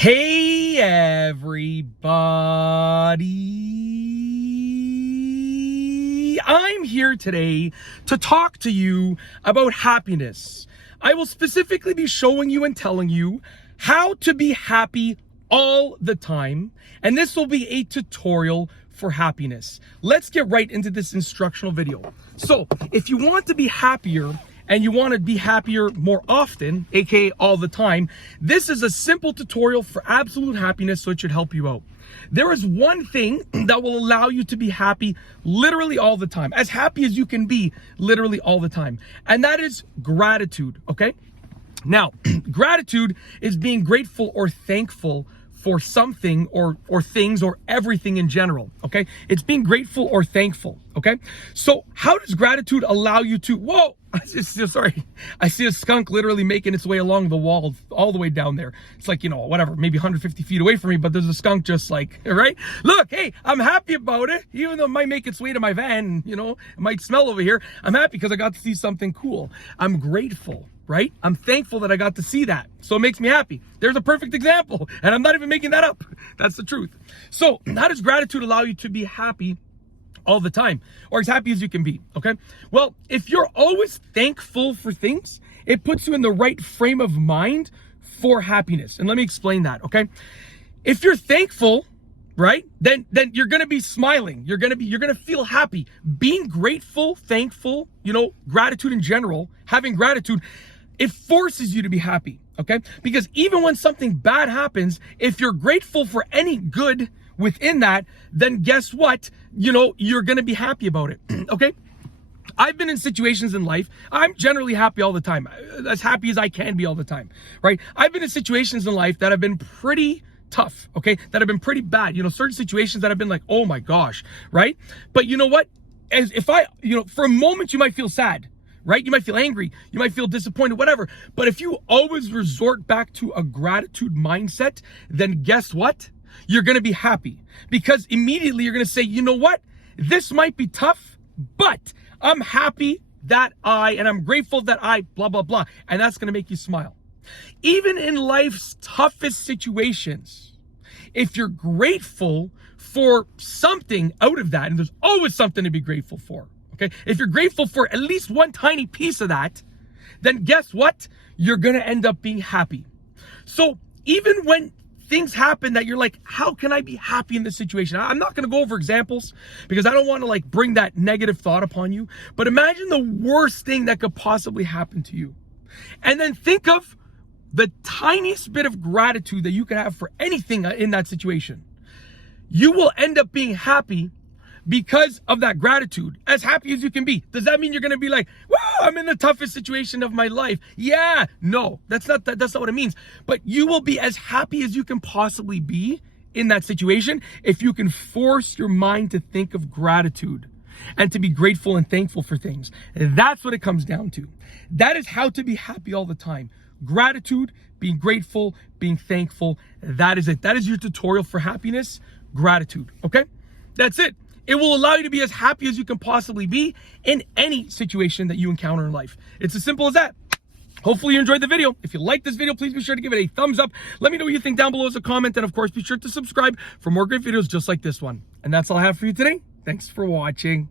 Hey everybody, I'm here today to talk to you about happiness. I will specifically be showing you and telling you how to be happy all the time, and this will be a tutorial for happiness. Let's get right into this instructional video. So if you want to be happier and you want to be happier more often, aka all the time, this is a simple tutorial for absolute happiness, so it should help you out. There is one thing that will allow you to be happy literally all the time, as happy as you can be literally all the time, and that is gratitude, okay? Now, gratitude is being grateful or thankful for something or things or everything in general, okay? It's being grateful or thankful, okay? So how does gratitude allow you to, whoa, sorry, I see a skunk literally making its way along the wall all the way down there. It's like, whatever, maybe 150 feet away from me, but there's a skunk just like, right? Look, hey, I'm happy about it, even though it might make its way to my van, it might smell over here. I'm happy because I got to see something cool. I'm grateful, right? I'm thankful that I got to see that. So it makes me happy. There's a perfect example, and I'm not even making that up. That's the truth. So how does gratitude allow you to be happy all the time, or as happy as you can be, okay? Well, if you're always thankful for things, it puts you in the right frame of mind for happiness. And let me explain that, okay? If you're thankful, right, then you're gonna be smiling. You're gonna feel happy. Being grateful, thankful, gratitude in general, having gratitude, it forces you to be happy, okay? Because even when something bad happens, if you're grateful for any good within that, then guess what? You're gonna be happy about it, okay? I've been in situations in life, I'm generally happy all the time, as happy as I can be all the time, right? I've been in situations in life that have been pretty tough, okay? That have been pretty bad, certain situations that have been like, oh my gosh, right? But you know what? As if for a moment you might feel sad, right? You might feel angry, you might feel disappointed, whatever. But if you always resort back to a gratitude mindset, then guess what? You're gonna be happy, because immediately you're gonna say, you know what? This might be tough, but I'm happy that and I'm grateful that blah, blah, blah. And that's gonna make you smile. Even in life's toughest situations, if you're grateful for something out of that, and there's always something to be grateful for, okay? If you're grateful for at least one tiny piece of that, then guess what? You're gonna end up being happy. So even when things happen that you're like, how can I be happy in this situation? I'm not gonna go over examples because I don't wanna bring that negative thought upon you, but imagine the worst thing that could possibly happen to you. And then think of the tiniest bit of gratitude that you could have for anything in that situation. You will end up being happy because of that gratitude, as happy as you can be. Does that mean you're gonna be like, wow, I'm in the toughest situation of my life? Yeah, no, that's not what it means. But you will be as happy as you can possibly be in that situation if you can force your mind to think of gratitude and to be grateful and thankful for things. That's what it comes down to. That is how to be happy all the time. Gratitude, being grateful, being thankful. That is it. That is your tutorial for happiness. Gratitude, okay? That's it. It will allow you to be as happy as you can possibly be in any situation that you encounter in life. It's as simple as that. Hopefully you enjoyed the video. If you like this video, please be sure to give it a thumbs up. Let me know what you think down below as a comment. And of course, be sure to subscribe for more great videos just like this one. And that's all I have for you today. Thanks for watching.